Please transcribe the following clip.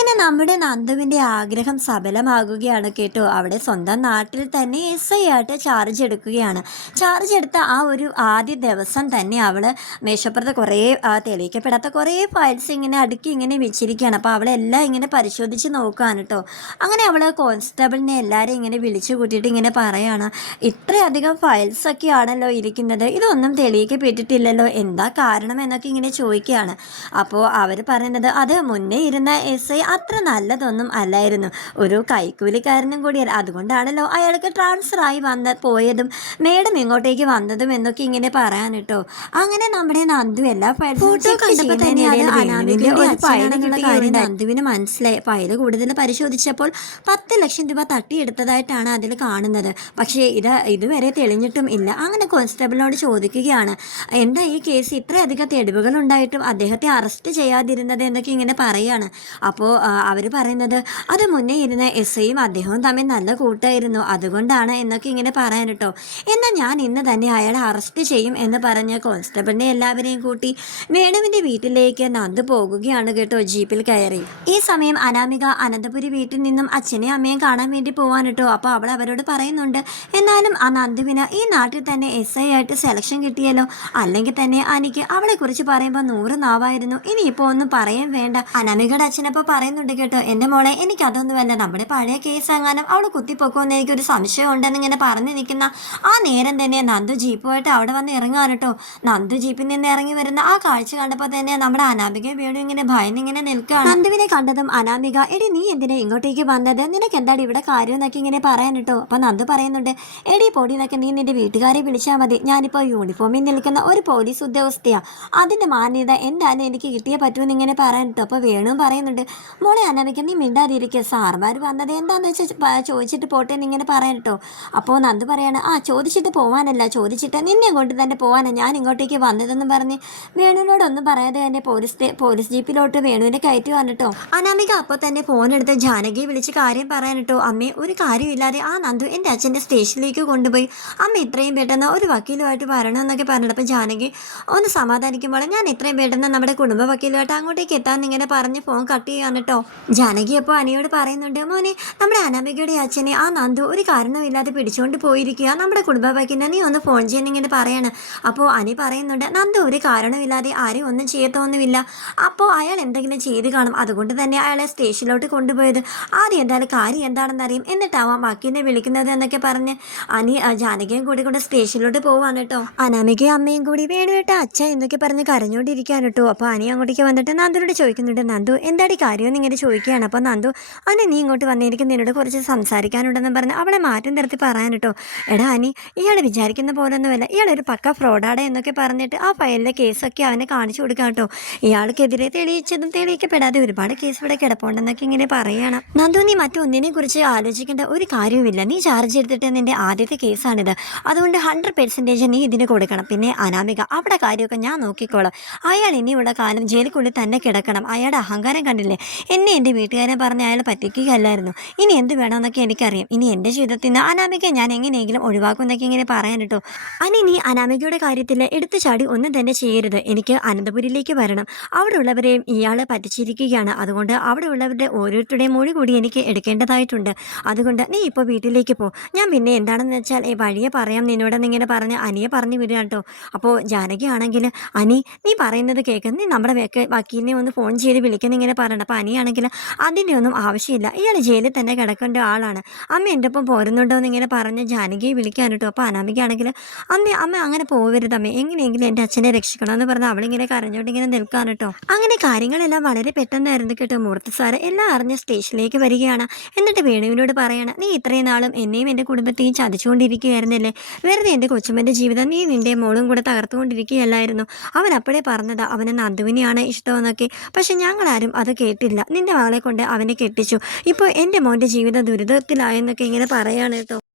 അങ്ങനെ നമ്മുടെ നന്ദുവിൻ്റെ ആഗ്രഹം സഫലമാകുകയാണ് കേട്ടോ. അവിടെ സ്വന്തം നാട്ടിൽ തന്നെ SI ആയിട്ട് ചാർജ് എടുക്കുകയാണ്. ചാർജ് എടുത്ത ആ ഒരു ആദ്യ ദിവസം തന്നെ അവൾ മേശപ്പുറത്ത് കുറേ തെളിയിക്കപ്പെടാത്ത കുറേ ഫയൽസ് ഇങ്ങനെ അടുക്കി ഇങ്ങനെ വെച്ചിരിക്കുകയാണ്. അപ്പോൾ അവളെല്ലാം ഇങ്ങനെ പരിശോധിച്ച് നോക്കുകയാണ് കേട്ടോ. അങ്ങനെ അവൾ കോൺസ്റ്റബിളിനെ എല്ലാവരെയും ഇങ്ങനെ വിളിച്ചു കൂട്ടിയിട്ട് ഇങ്ങനെ പറയാണ്, ഇത്രയധികം ഫയൽസൊക്കെ ആണല്ലോ ഇരിക്കുന്നത്, ഇതൊന്നും തെളിയിക്കപ്പെട്ടിട്ടില്ലല്ലോ, എന്താ കാരണം എന്നൊക്കെ ഇങ്ങനെ ചോദിക്കുകയാണ്. അപ്പോൾ അവർ പറയുന്നത് അത് മുന്നേ ഇരുന്ന SI അത്ര നല്ലതൊന്നും അല്ലായിരുന്നു, ഒരു കൈക്കൂലിക്കാരനും കൂടിയല്ല, അതുകൊണ്ടാണല്ലോ അയാൾക്ക് ട്രാൻസ്ഫർ ആയി പോയതും മേഡം ഇങ്ങോട്ടേക്ക് വന്നതും എന്നൊക്കെ ഇങ്ങനെ പറയാൻ കേട്ടോ. അങ്ങനെ നമ്മുടെ നന്ദു എല്ലാ നന്ദുവിന് മനസ്സിലായി. ഫയൽ കൂടുതൽ പരിശോധിച്ചപ്പോൾ 10 ലക്ഷം രൂപ തട്ടിയെടുത്തതായിട്ടാണ് അതിൽ കാണുന്നത്. പക്ഷേ ഇതുവരെ തെളിഞ്ഞിട്ടും ഇല്ല. അങ്ങനെ കോൺസ്റ്റബിളിനോട് ചോദിക്കുകയാണ്, എന്താ ഈ കേസ് ഇത്രയധികം തെളിവുകൾ ഉണ്ടായിട്ടും അദ്ദേഹത്തെ അറസ്റ്റ് ചെയ്യാതിരുന്നത് എന്നൊക്കെ ഇങ്ങനെ പറയുകയാണ്. അപ്പോൾ അവർ പറയുന്നത് അത് മുന്നേ ഇരുന്ന SIയും അദ്ദേഹവും തമ്മിൽ നല്ല കൂട്ടായിരുന്നു, അതുകൊണ്ടാണ് എന്നൊക്കെ ഇങ്ങനെ പറയാൻ കേട്ടോ. എന്നാൽ ഞാൻ ഇന്ന് തന്നെ അയാളെ അറസ്റ്റ് ചെയ്യും എന്ന് പറഞ്ഞ് കോൺസ്റ്റബിളിനെ എല്ലാവരെയും കൂട്ടി മേഡമിൻ്റെ വീട്ടിലേക്ക് നന്ദു പോകുകയാണ് കേട്ടോ, ജീപ്പിൽ കയറി. ഈ സമയം അനാമിക അനന്തപുരി വീട്ടിൽ നിന്നും അച്ഛനെയും അമ്മയും കാണാൻ വേണ്ടി പോവാൻ കേട്ടോ. അപ്പോൾ അവൾ അവരോട് പറയുന്നുണ്ട്, എന്നാലും ആ നന്ദുവിന് ഈ നാട്ടിൽ തന്നെ SI ആയിട്ട് സെലക്ഷൻ കിട്ടിയല്ലോ, അല്ലെങ്കിൽ തന്നെ എനിക്ക് അവളെക്കുറിച്ച് പറയുമ്പോൾ 100 നാവായിരുന്നു, ഇനിയിപ്പോൾ ഒന്നും പറയാൻ വേണ്ട. അനാമികയുടെ അച്ഛനപ്പോൾ പറയുന്നുണ്ട് കേട്ടോ, എൻ്റെ മോളെ എനിക്കതൊന്നുമല്ല, നമ്മുടെ പഴയ കേസ് എങ്ങാനും അവൾ കുത്തിപ്പൊക്കുമെന്ന് എനിക്കൊരു സംശയം ഉണ്ടെന്ന് ഇങ്ങനെ പറഞ്ഞു നിൽക്കുന്ന ആ നേരം തന്നെ നന്ദു ജീപ്പുമായിട്ട് അവിടെ വന്ന് ഇറങ്ങാൻ കേട്ടോ. നന്ദു ജീപ്പിൽ നിന്ന് ഇറങ്ങി വരുന്ന ആ കാഴ്ച കണ്ടപ്പോൾ തന്നെ നമ്മുടെ അനാമിക വീടും ഇങ്ങനെ ഭയന്നിങ്ങനെ നിൽക്കുകയാണ്. നന്ദുവിനെ കണ്ടതും അനാമിക, എടി നീ എന്തിനാ ഇങ്ങോട്ടേക്ക് വന്നത്, നിനക്ക് എന്താണ് ഇവിടെ കാര്യം എന്നൊക്കെ ഇങ്ങനെ പറയാൻ കേട്ടോ. അപ്പോൾ നന്ദു പറയുന്നുണ്ട്, എടി പൊടി എന്നൊക്കെ നീ നിന്റെ വീട്ടുകാരെ വിളിച്ചാൽ മതി, ഞാനിപ്പോൾ യൂണിഫോമിൽ നിൽക്കുന്ന ഒരു പോലീസ് ഉദ്യോഗസ്ഥയാണ്, അതിൻ്റെ മാന്യത എന്തായാലും എനിക്ക് കിട്ടിയേ പറ്റുമെന്ന് ഇങ്ങനെ പറയാൻ കേട്ടോ. അപ്പോൾ വേണുവും പറയുന്നുണ്ട്, മോളെ അനാമിക നീ മിണ്ടാതിരിക്കുക, സാർമാർ വന്നത് എന്താണെന്ന് വെച്ചാൽ ചോദിച്ചിട്ട് പോട്ടെ എന്നിങ്ങനെ പറയാൻ കേട്ടോ. അപ്പോൾ നന്ദു പറയാണ്, ചോദിച്ചിട്ട് പോകാനല്ല, ചോദിച്ചിട്ട് നിന്നെ കൊണ്ട് തന്നെ പോകാനാണ് ഞാൻ ഇങ്ങോട്ടേക്ക് വന്നതെന്ന് പറഞ്ഞ് വേണുവിനോടൊന്നും പറയാതെ തന്നെ പോലീസ് ജീപ്പിലോട്ട് വേണുവിനെ കയറ്റി വന്നിട്ടോ. അനാമിക അപ്പോൾ തന്നെ ഫോണെടുത്ത് ജാനകിയെ വിളിച്ച് കാര്യം പറയാൻ കേട്ടോ. അമ്മേ ഒരു കാര്യമില്ലാതെ ആ നന്ദു എൻ്റെ അച്ഛൻ്റെ സ്റ്റേഷനിലേക്ക് കൊണ്ടുപോയി, അമ്മ ഇത്രയും പെട്ടെന്ന് ഒരു വക്കീലുമായിട്ട് വരണമെന്നൊക്കെ പറഞ്ഞിട്ട് അപ്പോൾ ജാനകി ഒന്ന് സമാധാനിക്കുമ്പോൾ ഞാൻ ഇത്രയും പെട്ടെന്ന് നമ്മുടെ കുടുംബ വക്കീലുമായിട്ട് അങ്ങോട്ടേക്ക് എത്താൻ ഇങ്ങനെ പറഞ്ഞ് ഫോൺ കട്ട് ചെയ്യാൻ കേട്ടോ. ജാനകി അപ്പോൾ അനിയോട് പറയുന്നുണ്ട്, മോനെ നമ്മുടെ അനാമികയുടെ അച്ഛനെ ആ നന്ദു ഒരു കാരണമില്ലാതെ പിടിച്ചുകൊണ്ട് പോയിരിക്കുക, നമ്മുടെ കുടുംബ വക്കീലിനെ നീ ഒന്ന് ഫോൺ ചെയ്യുന്നിങ്ങനെ പറയാണ്. അപ്പോൾ അനി പറയുന്നുണ്ട്, നന്ദു ഒരു കാരണമില്ലാതെ ആരെയും ഒന്നും ചെയ്യത്തൊന്നുമില്ല, അപ്പോൾ അയാൾ എന്തെങ്കിലും ചെയ്ത് കാണും, അതുകൊണ്ട് തന്നെ അയാളെ സ്റ്റേഷനിലോട്ട് കൊണ്ടുപോയത്, ആദ്യം എന്തായാലും കാര്യം എന്താണെന്ന് അറിയും, എന്നിട്ടാവാം വക്കീലിനെ വിളിക്കുന്നത് എന്നൊക്കെ പറഞ്ഞ് അനി ജാനകിയും കൂടി കൊണ്ട് സ്റ്റേഷനിലോട്ട് പോവാണ് കേട്ടോ. അനാമികയും അമ്മയും കൂടി വേണുവേട്ട അച്ഛ എന്നൊക്കെ പറഞ്ഞ് കരഞ്ഞുകൊണ്ടിരിക്കാൻ കേട്ടോ. അപ്പോൾ അനി അങ്ങോട്ടേക്ക് വന്നിട്ട് നന്ദുനോട് ചോദിക്കുന്നുണ്ട്, നന്ദു എന്താടി കാര്യമെന്ന് ഇങ്ങനെ ചോദിക്കുകയാണ്. അപ്പോൾ നന്ദു, അനി നീ ഇങ്ങോട്ട് വന്നിരിക്കും, നിന്നോട് കുറച്ച് സംസാരിക്കാനുണ്ടെന്ന് പറഞ്ഞ് അവളെ മാറ്റം നിർത്തി പറയാൻ കേട്ടോ. എടാ അനി, ഇയാൾ വിചാരിക്കുന്ന പോലെ ഒന്നുമല്ല, ഇയാളൊരു പക്ക ഫ്രോഡാടെ എന്നൊക്കെ പറഞ്ഞിട്ട് ആ ഫയലിലെ കേസൊക്കെ അവനെ കാണിച്ചു കൊടുക്കാം കേട്ടോ. ഇയാൾക്കെതിരെ തെളിയിച്ചതും തെളിയിക്കപ്പെടാതെ ഒരുപാട് കേസ് ഇവിടെ കിടപ്പുണ്ടെന്നൊക്കെ ഇങ്ങനെ പറയണം. നന്ദു നീ മറ്റൊന്നിനെ കുറിച്ച് ആലോചിക്കേണ്ട ഒരു കാര്യവുമില്ല, നീ ചാർജ് എടുത്തിട്ട് നിന്റെ ആദ്യത്തെ കേസാണിത്, അതുകൊണ്ട് 100% നീ ഇതിന് കൊടുക്കണം. പിന്നെ അനാമിക അവിടെ കാര്യമൊക്കെ ഞാൻ നോക്കിക്കോളാം, അയാൾ ഇനിയുള്ള കാലം ജയിലിനുള്ളിൽ തന്നെ കിടക്കണം, അയാളുടെ അഹങ്കാരം കണ്ടില്ലേ, എന്നെ എൻ്റെ വീട്ടുകാരെ പറഞ്ഞ് അയാൾ പറ്റിക്കുകയല്ലായിരുന്നു, ഇനി എന്ത് വേണമെന്നൊക്കെ എനിക്കറിയാം, ഇനി എൻ്റെ ജീവിതത്തിൽ നിന്ന് അനാമിക ഞാൻ എങ്ങനെയെങ്കിലും ഒഴിവാക്കുമെന്നൊക്കെ ഇങ്ങനെ പറയാൻ കേട്ടോ. അനി നീ അനാമികയുടെ കാര്യത്തിൽ എടുത്തു ചാടി ഒന്നും തന്നെ ചെയ്യരുത്, എനിക്ക് അനന്തപുരിയിലേക്ക് വരണം, അവിടെ ഉള്ളവരെയും ഇയാൾ പറ്റിച്ചിരിക്കുകയാണ്, അതുകൊണ്ട് അവിടെ ഉള്ളവരുടെ ഓരോരുത്തരുടെയും മൊഴി കൂടി എനിക്ക് എടുക്കേണ്ടതായിട്ടുണ്ട്, അതുകൊണ്ട് നീ ഇപ്പോൾ വീട്ടിലേക്ക് പോ, ഞാൻ പിന്നെ എന്താണെന്ന് വെച്ചാൽ വഴിയെ പറയാം നിന്നോടെന്നിങ്ങനെ പറഞ്ഞ് അനിയെ പറഞ്ഞു വിടുക കേട്ടോ. അപ്പോൾ ജാനകി ആണെങ്കിൽ, അനി നീ പറയുന്നത് കേൾക്കുക, നീ നമ്മുടെ വക്കീലിനെ ഒന്ന് ഫോൺ ചെയ്ത് വിളിക്കുന്നിങ്ങനെ പറയണം. അപ്പോൾ അനിയാണെങ്കിൽ അതിൻ്റെ ഒന്നും ആവശ്യമില്ല, ഇയാൾ ജയിലിൽ തന്നെ കിടക്കേണ്ട ആളാണ്, അമ്മ എൻ്റെ ഒപ്പം പോരുന്നുണ്ടോ എന്നിങ്ങനെ പറഞ്ഞ് ജാനകിയെ വിളിക്കാൻ കേട്ടോ. അപ്പോൾ അനാമികയാണെങ്കിൽ, അമ്മ അങ്ങനെ പോകരുത്, അമ്മ എങ്ങനെയെങ്കിലും എൻ്റെ അച്ഛനെ രക്ഷിക്കണമെന്ന് പറഞ്ഞ് അവളിങ്ങനെ കരഞ്ഞോണ്ട് ഇങ്ങനെ നിൽക്കാൻ കേട്ടോ. അങ്ങനെ കാര്യങ്ങളെല്ലാം വളരെ പെട്ടെന്നായിരുന്നു കേട്ടോ. മൂർത്തി സാറ് എല്ലാം അറിഞ്ഞ് സ്റ്റേഷനിലേക്ക് വരികയാണ്. എന്നിട്ട് വേണുവിനോട് പറയണം, നീ ഇത്രയും നാളും എന്നെയും എൻ്റെ കുടുംബത്തെയും ചതിച്ചുകൊണ്ടിരിക്കുകയായിരുന്നല്ലേ, വെറുതെ എൻ്റെ കൊച്ചുമ്മൻ്റെ ജീവിതം നീ നിൻ്റെ മോളും കൂടെ തകർത്തുകൊണ്ടിരിക്കുകയല്ലായിരുന്നു, അവൻ അപ്പോഴേ പറഞ്ഞതാ അവന് നന്ദുവിനെയാണ് ഇഷ്ടമെന്നൊക്കെ, പക്ഷെ ഞങ്ങളാരും അത് കേട്ടില്ല, നിൻ്റെ മകളെ കൊണ്ട് അവനെ കെട്ടിച്ചു, ഇപ്പോൾ എൻ്റെ മോൻ്റെ ജീവിതം ദുരിതത്തിലായെന്നൊക്കെ ഇങ്ങനെ പറയാണ് കേട്ടോ.